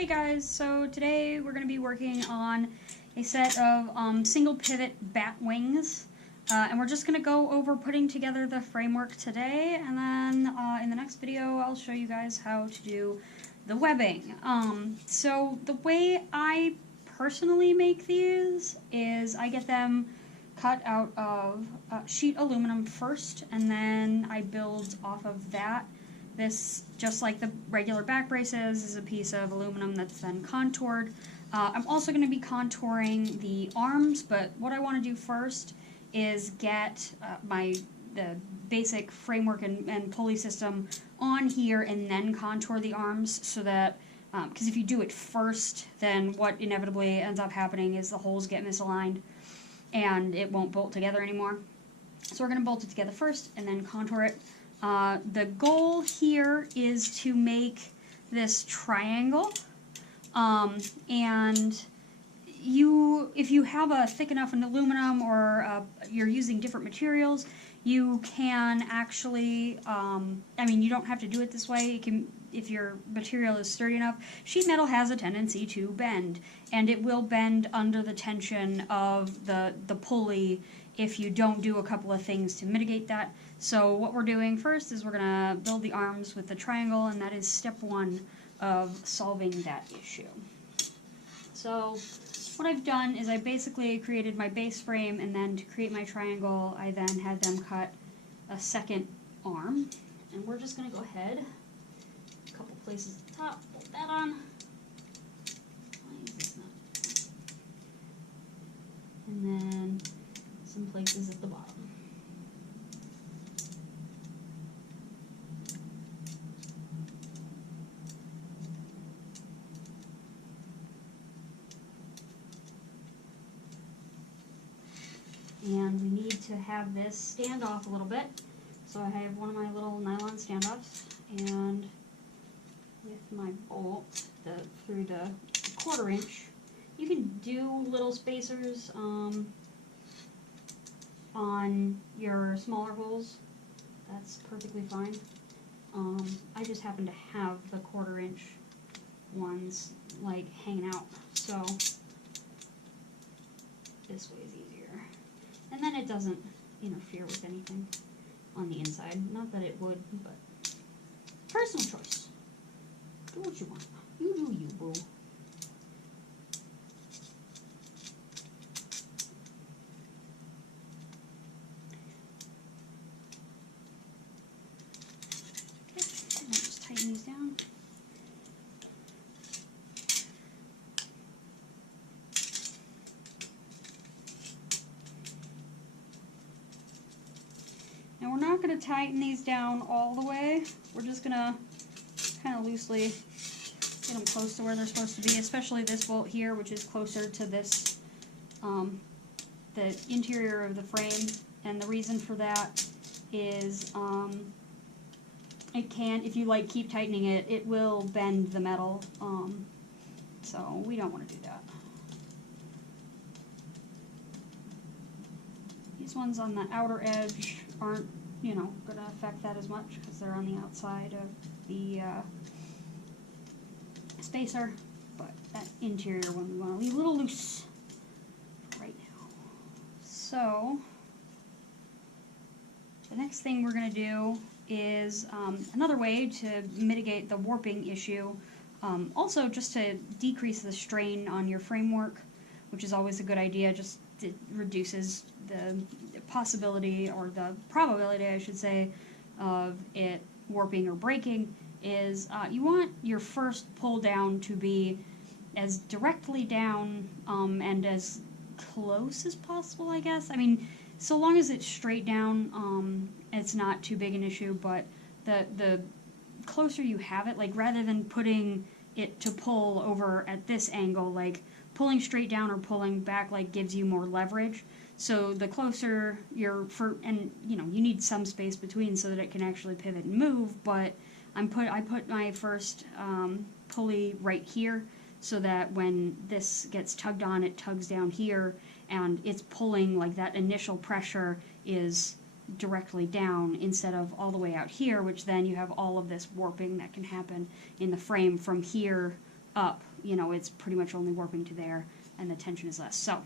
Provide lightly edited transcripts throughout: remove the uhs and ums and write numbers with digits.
Hey guys, so today we're going to be working on a set of single pivot bat wings, and we're just going to go over putting together the framework today, and then in the next video I'll show you guys how to do the webbing. So the way I personally make these is I get them cut out of sheet aluminum first, and then I build off of that. This, just like the regular back braces, is a piece of aluminum that's then contoured. I'm also going to be contouring the arms, but what I want to do first is get the basic framework and pulley system on here and then contour the arms, so that, because if you do it first, then what inevitably ends up happening is the holes get misaligned and it won't bolt together anymore. So we're going to bolt it together first and then contour it. The goal here is to make this triangle, and if you have a thick enough in aluminum, or you're using different materials, you can actually, I mean, you don't have to do it this way. You can, if your material is sturdy enough. Sheet metal has a tendency to bend, and it will bend under the tension of the pulley if you don't do a couple of things to mitigate that. So what we're doing first is we're going to build the arms with the triangle, and that is step one of solving that issue. So what I've done is I basically created my base frame, and then to create my triangle I then had them cut a second arm. And we're just going to go ahead, a couple places at the top, bolt that on. And then some places at the bottom. And we need to have this stand off a little bit. So I have one of my little nylon standoffs, and with my bolt through the 1/4 inch, you can do little spacers on your smaller holes. That's perfectly fine. I just happen to have the 1/4 inch ones like hanging out, so this way is easier. And then it doesn't interfere with anything on the inside. Not that it would, but personal choice. Do what you want. You do you, boo. Okay, I'll just tighten these down. Now we're not going to tighten these down all the way. We're just going to kind of loosely get them close to where they're supposed to be, especially this bolt here, which is closer to this, the interior of the frame. And the reason for that is it can, if you keep tightening it, it will bend the metal. So we don't want to do that. These ones on the outer edge aren't, going to affect that as much because they're on the outside of the spacer, but that interior one we want to leave a little loose right now. So the next thing we're going to do is another way to mitigate the warping issue, also just to decrease the strain on your framework, which is always a good idea. Just it reduces the possibility, or the probability I should say, of it warping or breaking. Is you want your first pull down to be as directly down and as close as possible, I guess. I mean, so long as it's straight down, it's not too big an issue, but the closer you have it, rather than putting it to pull over at this angle, pulling straight down or pulling back gives you more leverage. So the closer and you need some space between so that it can actually pivot and move, but I put my first pulley right here, so that when this gets tugged on, it tugs down here, and it's pulling, that initial pressure is directly down instead of all the way out here, which then you have all of this warping that can happen in the frame from here up, you know, it's pretty much only warping to there, and the tension is less. So,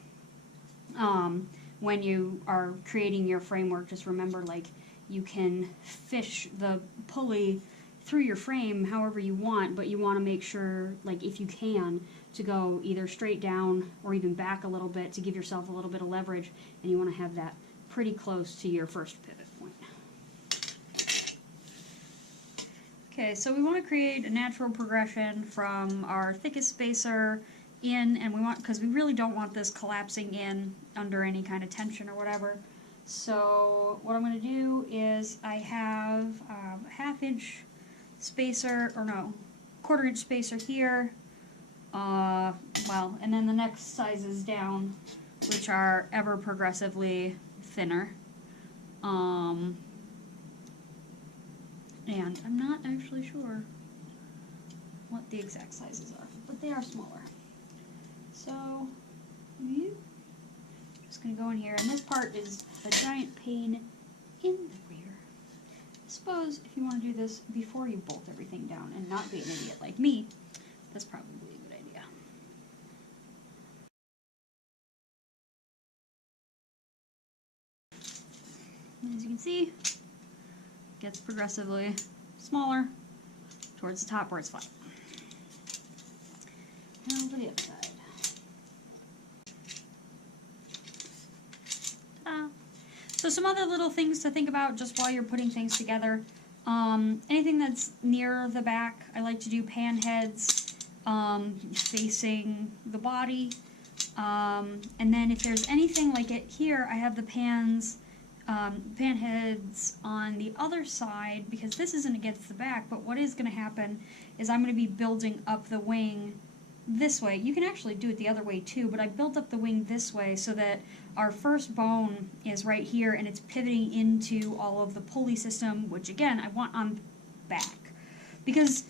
when you are creating your framework, just remember, like, you can fish the pulley through your frame however you want, but you want to make sure, like, if you can, to go either straight down or even back a little bit to give yourself a little bit of leverage, and you want to have that pretty close to your first pivot point. Okay, so we want to create a natural progression from our thickest spacer in, and we want, because we really don't want this collapsing in under any kind of tension or whatever. So what I'm going to do is I have a 1/2 inch spacer, or no, 1/4 inch spacer here, well, and then the next sizes down, which are ever progressively thinner. And I'm not actually sure what the exact sizes are, but they are smaller. So, just going to go in here, and this part is a giant pain in the rear. I suppose if you want to do this before you bolt everything down and not be an idiot like me, that's probably a good idea. And as you can see, it gets progressively smaller towards the top where it's flat. Now for the other side. So some other little things to think about just while you're putting things together. Anything that's near the back, I like to do pan heads facing the body. And then if there's anything like it here, I have the pan heads on the other side, because this isn't against the back, but what is going to happen is I'm going to be building up the wing this way. You can actually do it the other way too, but I built up the wing this way so that our first bone is right here and it's pivoting into all of the pulley system, which again I want on back, because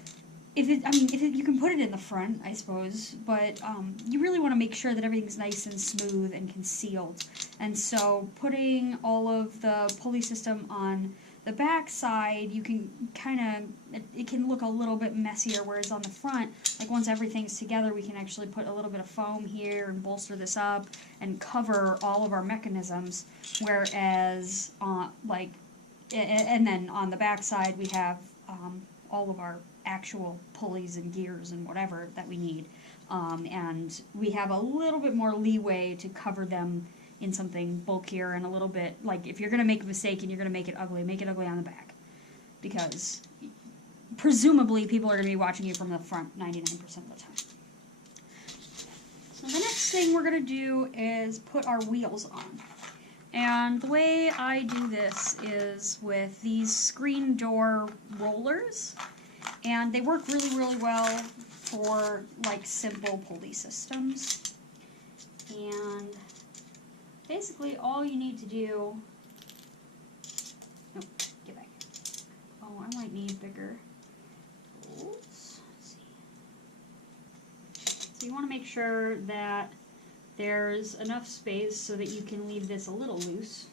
you can put it in the front, I suppose, but you really want to make sure that everything's nice and smooth and concealed. And so putting all of the pulley system on the back side, you can it can look a little bit messier, whereas on the front, like once everything's together, we can actually put a little bit of foam here and bolster this up and cover all of our mechanisms, whereas and then on the back side we have all of our actual pulleys and gears and whatever that we need, and we have a little bit more leeway to cover them in something bulkier and a little bit, like, if you're going to make a mistake and you're going to make it ugly on the back, because presumably people are going to be watching you from the front 99% of the time. So the next thing we're going to do is put our wheels on. And the way I do this is with these screen door rollers, and they work really, really well for, like, simple pulley systems. And basically all you need to do, nope, get back here. Oh, I might need bigger bolts. Let's see. So you want to make sure that there's enough space so that you can leave this a little loose.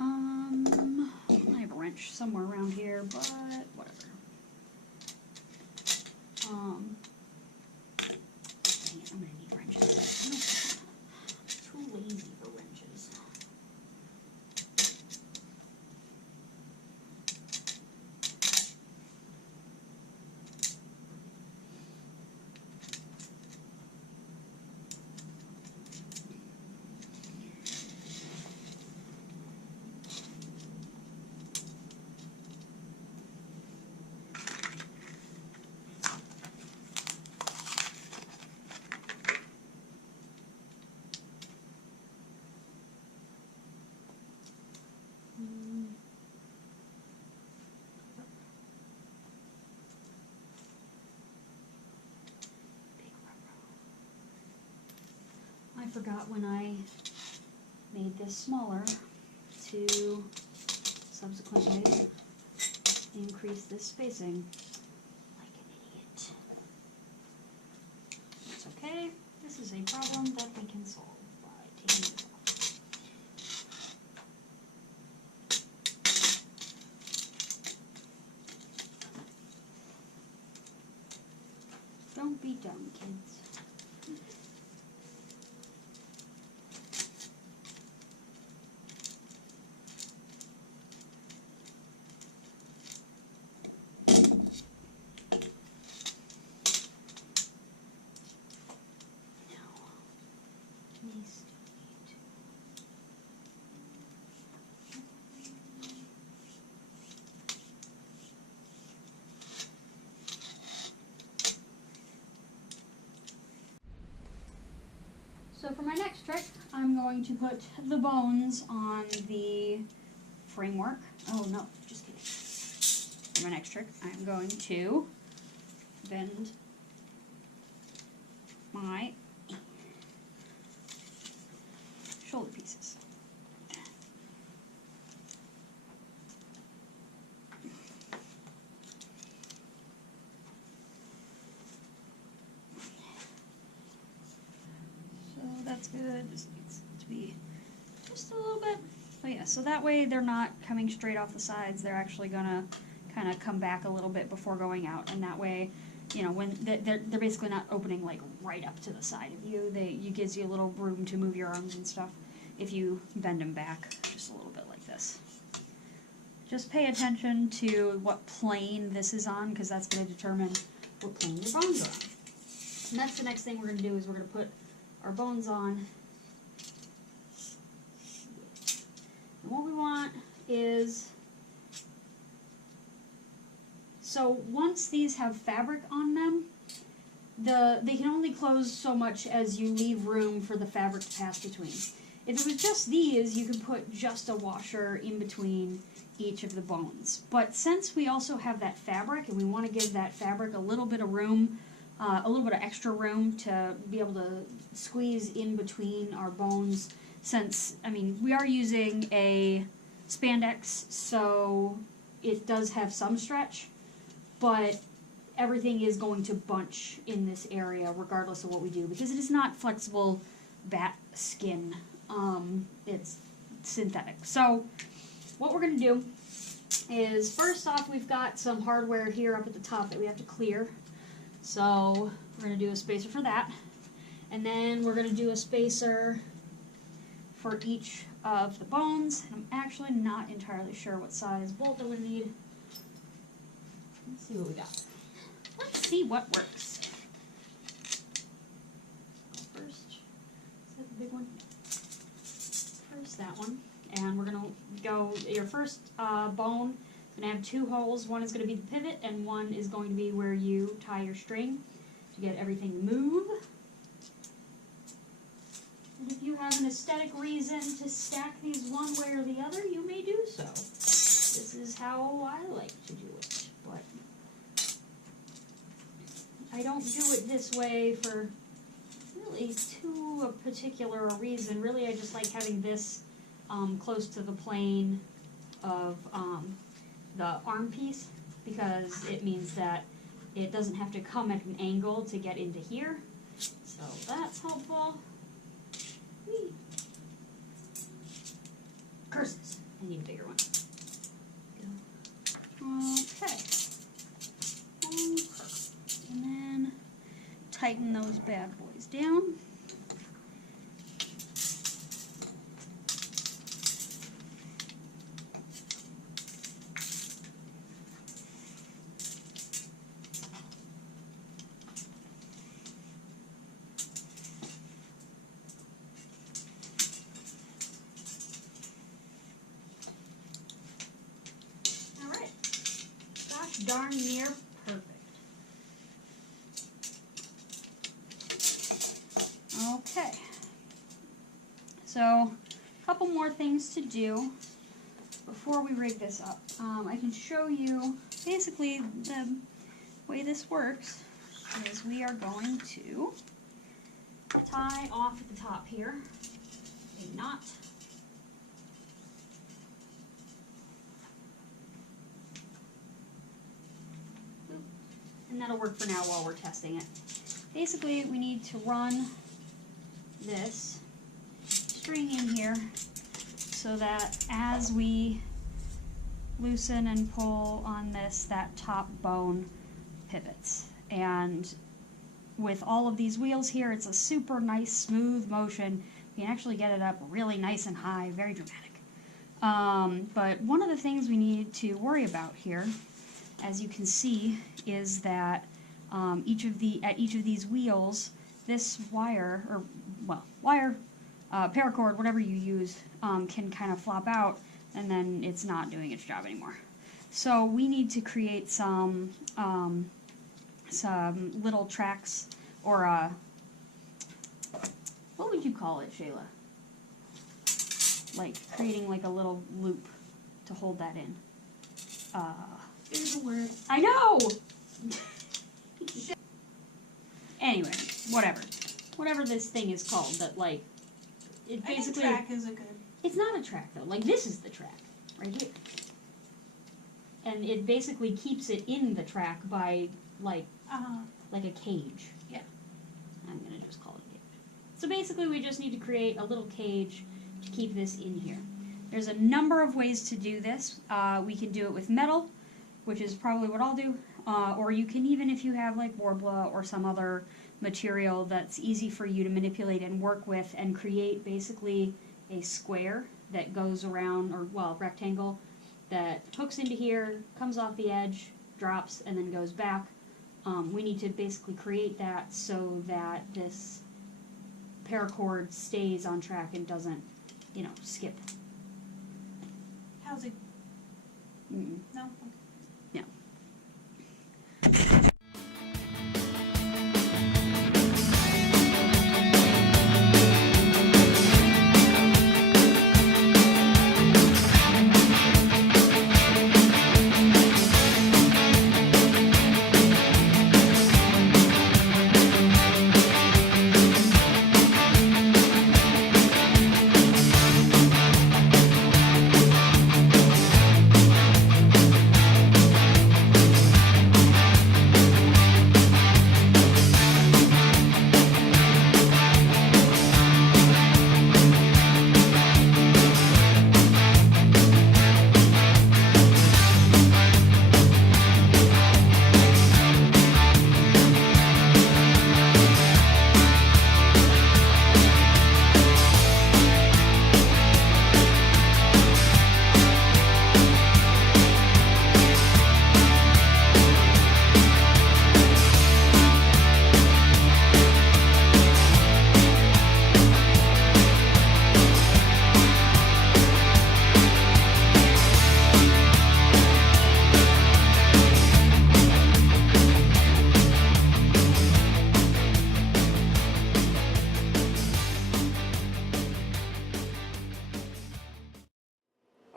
I have a wrench somewhere around here, but whatever. Dang it, I'm gonna need wrenches. I'm too lazy for wrenches. I forgot when I made this smaller to subsequently increase this spacing. Like an idiot. It's okay. This is a problem that we can solve by taking this off. dumb kids. So for my next trick, I'm going to put the bones on the framework. Oh no, just kidding. For my next trick, I'm going to bend my shoulder pieces. That's good. This needs to be just a little bit. Oh yeah, so that way they're not coming straight off the sides. They're actually gonna kind of come back a little bit before going out, and that way, you know, when they're basically not opening like right up to the side of you. It gives you a little room to move your arms and stuff if you bend them back just a little bit like this. Just pay attention to what plane this is on, because that's going to determine what plane your bones are on. And that's the next thing we're going to do, is we're going to put our bones on. And what we want is, so once these have fabric on them, they can only close so much as you leave room for the fabric to pass between. If it was just these, you could put just a washer in between each of the bones. But since we also have that fabric, and we want to give that fabric a little bit of room, a little bit of extra room to be able to squeeze in between our bones, since, I mean, we are using a spandex, so it does have some stretch, but everything is going to bunch in this area regardless of what we do, because it is not flexible bat skin. It's synthetic. So what we're going to do is, first off, we've got some hardware here up at the top that we have to clear. So we're going to do a spacer for that. And then we're going to do a spacer for each of the bones. I'm actually not entirely sure what size bolt I would need. Let's see what we got. Let's see what works. First, is that the big one? First that one. And we're going to go, your first bone is going to have two holes. One is going to be the pivot, and one is going to be where you tie your string to get everything to move. And if you have an aesthetic reason to stack these one way or the other, you may do so. This is how I like to do it, but I don't do it this way for really too particular a reason. Really, I just like having this close to the plane of the arm piece, because it means that it doesn't have to come at an angle to get into here. So that's helpful. Whee. Curses. I need a bigger one. Okay. And then tighten those bad boys down. Darn near perfect. Okay. So, a couple more things to do before we rig this up. I can show you basically the way this works is we are going to tie off at the top here a knot. And that'll work for now while we're testing it. Basically, we need to run this string in here so that as we loosen and pull on this, that top bone pivots. And with all of these wheels here, it's a super nice, smooth motion. You can actually get it up really nice and high, very dramatic. But one of the things we need to worry about here, as you can see, is that at each of these wheels, this wire, or well, wire, paracord, whatever you use, can kind of flop out, and then it's not doing its job anymore. So we need to create some little tracks, or what would you call it, Shayla? Like creating like a little loop to hold that in. There's a word. I know! Anyway, whatever this thing is called, that like, it basically. I think track is a good. It's not a track though. Like this is the track right here, and it basically keeps it in the track by like a cage. Yeah. I'm gonna just call it a cage. So basically, we just need to create a little cage to keep this in here. There's a number of ways to do this. We can do it with metal, which is probably what I'll do, or you can, even if you have like Worbla or some other material that's easy for you to manipulate and work with, and create basically a square that goes around, or well, rectangle that hooks into here, comes off the edge, drops, and then goes back. We need to basically create that so that this paracord stays on track and doesn't, skip. How's it? Mm-mm. No. No.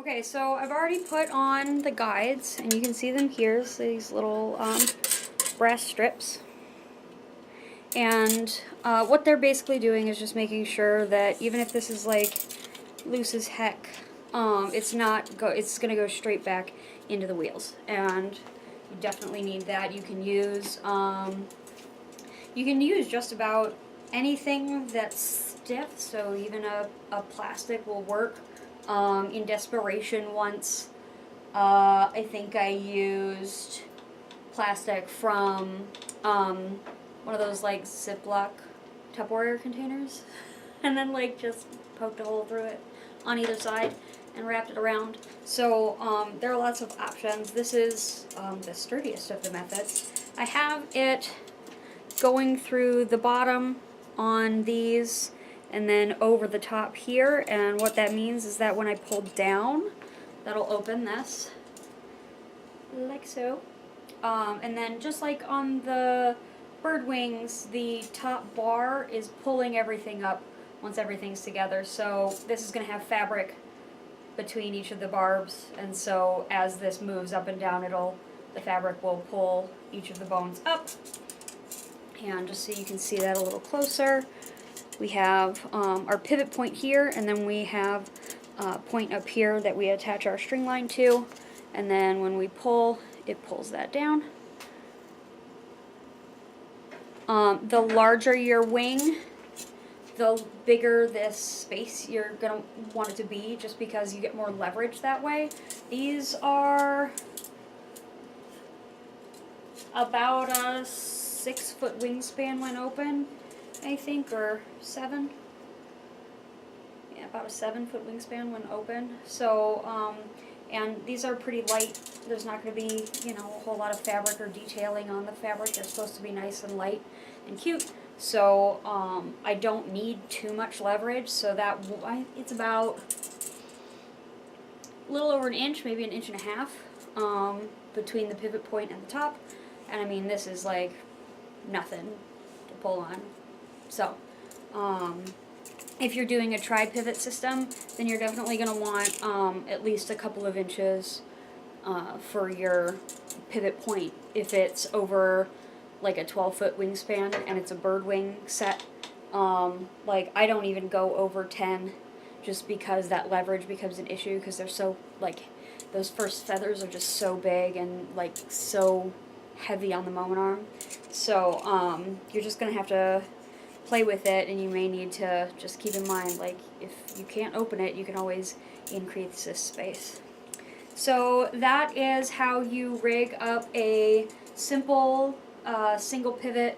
Okay, so I've already put on the guides, and you can see them here, so these little brass strips. And what they're basically doing is just making sure that even if this is like loose as heck, it's going to go straight back into the wheels. And you definitely need that. You can use just about anything that's stiff, so even a plastic will work. In desperation once, I think I used plastic from one of those like Ziploc Tupperware containers, and then like just poked a hole through it on either side and wrapped it around. So there are lots of options. This is the sturdiest of the methods. I have it going through the bottom on these and then over the top here, and what that means is that when I pull down, that'll open this like so. And then just like on the bird wings, the top bar is pulling everything up once everything's together. So this is going to have fabric between each of the barbs, and so as this moves up and down, the fabric will pull each of the bones up. And just so you can see that a little closer, we have our pivot point here, and then we have a point up here that we attach our string line to, and then when we pull, it pulls that down. The larger your wing, the bigger this space you're going to want it to be, just because you get more leverage that way. These are about a 6-foot wingspan when open, I think, or 7. Yeah, about a 7-foot wingspan when open. So, and these are pretty light. There's not going to be, you know, a whole lot of fabric or detailing on the fabric. They're supposed to be nice and light and cute. So, I don't need too much leverage, so that it's about a little over an inch, maybe an inch and a half, between the pivot point and the top. And I mean, this is like nothing to pull on. So, if you're doing a tri-pivot system, then you're definitely going to want at least a couple of inches for your pivot point. If it's over like a 12-foot wingspan and it's a bird wing set, like I don't even go over 10 just because that leverage becomes an issue because they're so, like, those first feathers are just so big and like so heavy on the mowing arm. So you're just going to have to play with it, and you may need to just keep in mind, like, if you can't open it, you can always increase this space. So that is how you rig up a simple single pivot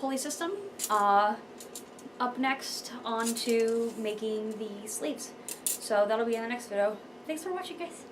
pulley system. Up next, on to making the sleeves. So that'll be in the next video. Thanks for watching, guys.